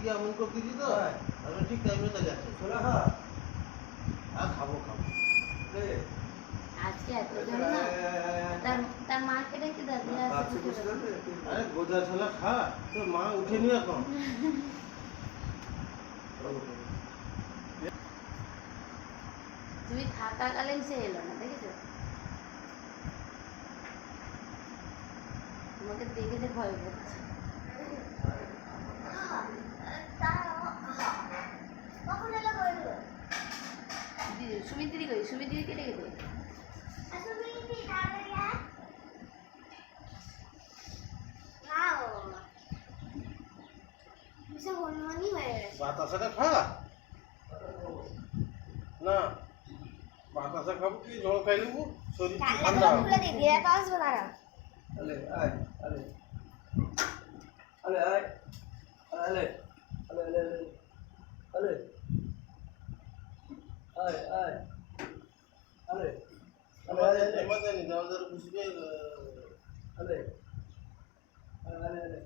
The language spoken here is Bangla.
গিয়ে এমন করে দিলি তো আমি ঠিক টাইমে চলে আসছি। খাবো খাবো আজকে এত জন না তার মাকে ডেকে দাদি আসছে। আরে গোজা ছোলা খা, তোর মা উঠেনি এখন। তুমি থাকাকালীন সে এলো না, দেখেছো? তোমাকে দেখে ভয় করছে। সুমিত্রি কই? সুমিত্রিকে ডেকে দে। বাতাসাটা খা না, বাতাসা খাবো কি জল খাই নেবো, শরীর ঠান্ডা হবে। আলে আয় আলে আলে আয় আলে আলে আলে আলে আয় আয় আলে এমার্জেন্সি আমাদের বুঝবে আলে আলে আলে